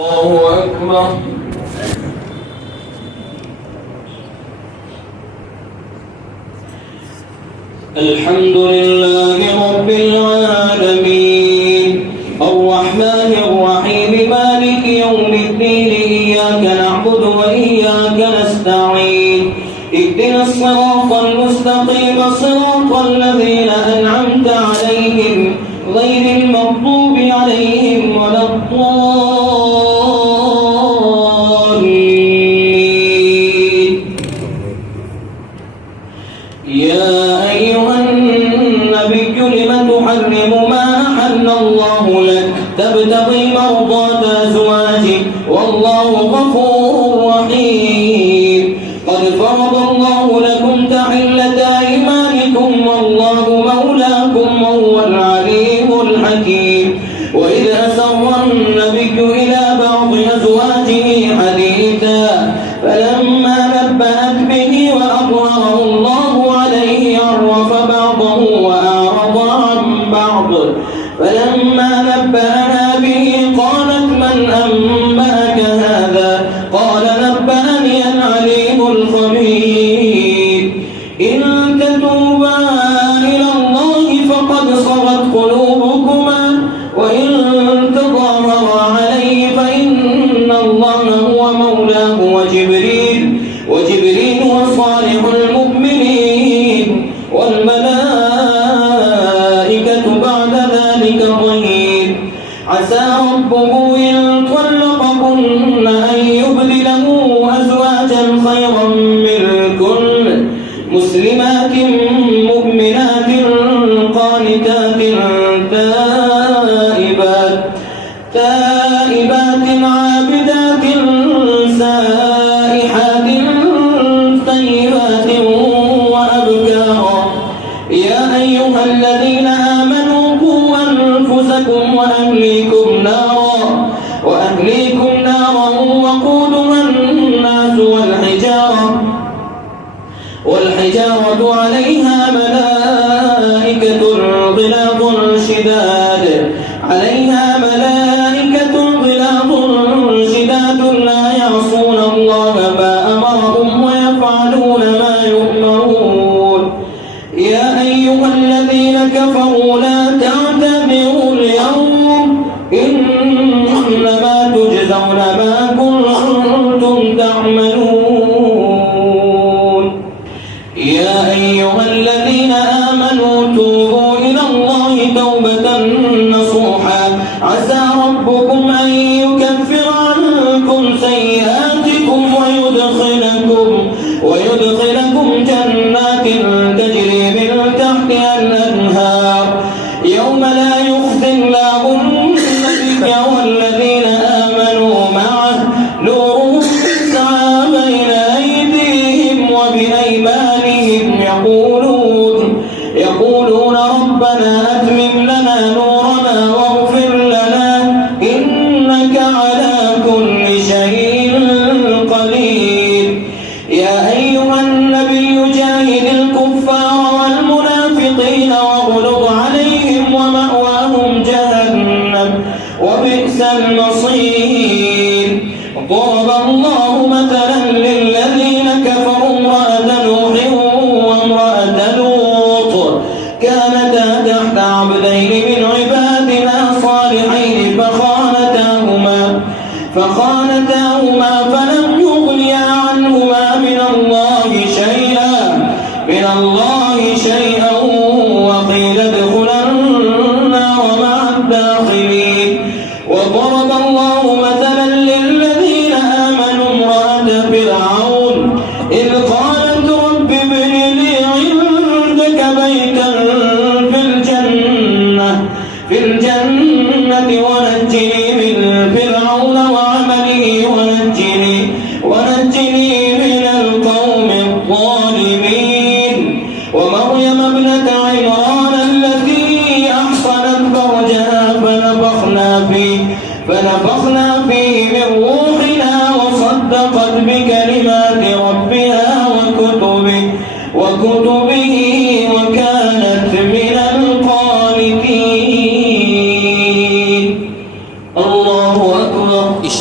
الله أكبر. الحمد لله رب العالمين الرحمن الرحيم مالك يوم الدين إياك نعبد وإياك نستعين اهدنا الصراط المستقيم صراط الذين أنعمت عليهم غير المغضوب عليهم ولا الضالين. يا أيها النبي لم تحرم ما أحل الله لك تبتغي مرضات أزواجك والله غفور رحيم. قد فرض الله لكم تحلة أيمانكم والله مولاكم وهو العليم الحكيم. وإذ أسر النبي إلى بعض أزواجه حديثا فلما نبأت به وأظهره الله عليه عرف بعضه وأعرض عن بعض فلما نبأها به قالت من أنبأك هذا قال نبأني العليم الخبير. إن تتوبا إلى الله فقد صغت قلوبكما وإن تظاهرا عليه فإن الله هو مولاه وجبريل وصالح المؤمنين والملائكة بعد ذلك ظهير. عسى ربه إن طلقكن أن يبدله أزواجا خيرا منكن مسلمات مؤمنات قانتات تائبات عابدات سائحات طيبات وأبكارا. يا أيها الذين آمنوا قوا أنفسكم وأهليكم نارا وقودها الناس والحجارة عليها ملائكة غلاظ شداد لا يعصون الله ما أمرهم ويفعلون ما يؤمرون. يا أيها الذين كفروا لا تعتذروا اليوم إنما تجزون ما كنتم تعملون. يا أيها الذين آمنوا توبوا إلى الله توبة نصوحا عسى ربكم أن يكفر عنكم سيئاتكم ويدخلكم جنات تجري من تحتها الأنهار يوم لا يخزي الله النبي والذين آمنوا معه نورهم يسعى بين أيديهم وبأيمانهم يقولون ربنا أتمم لنا نورنا واغفر لنا إنك على كل شيء قدير. يا أيها النبي جاهد الكفار والمنافقين واغلظ عليهم ومأواهم جهنم وبئس المصير. ضرب الله مثلا للذين كفروا امرأة نوح وامرأة لوط كانتا تحت عبدين من عبادنا صالحين فخانتاهما فلم يغنيا عنهما من الله شيئا وقيل ادخلا النار مع الداخلين. وضرب الله مثلا للذين آمنوا امرأة فرعون إذ قالت رب ابن لي عندك بيتا في الجنة ونجني من فرعون وعمله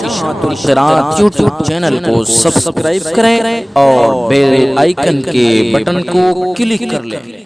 इशाअतुल क़िराअत YouTube channel को सब्सक्राइब करें और बेल आइकन के बटन को क्लिक कर लें।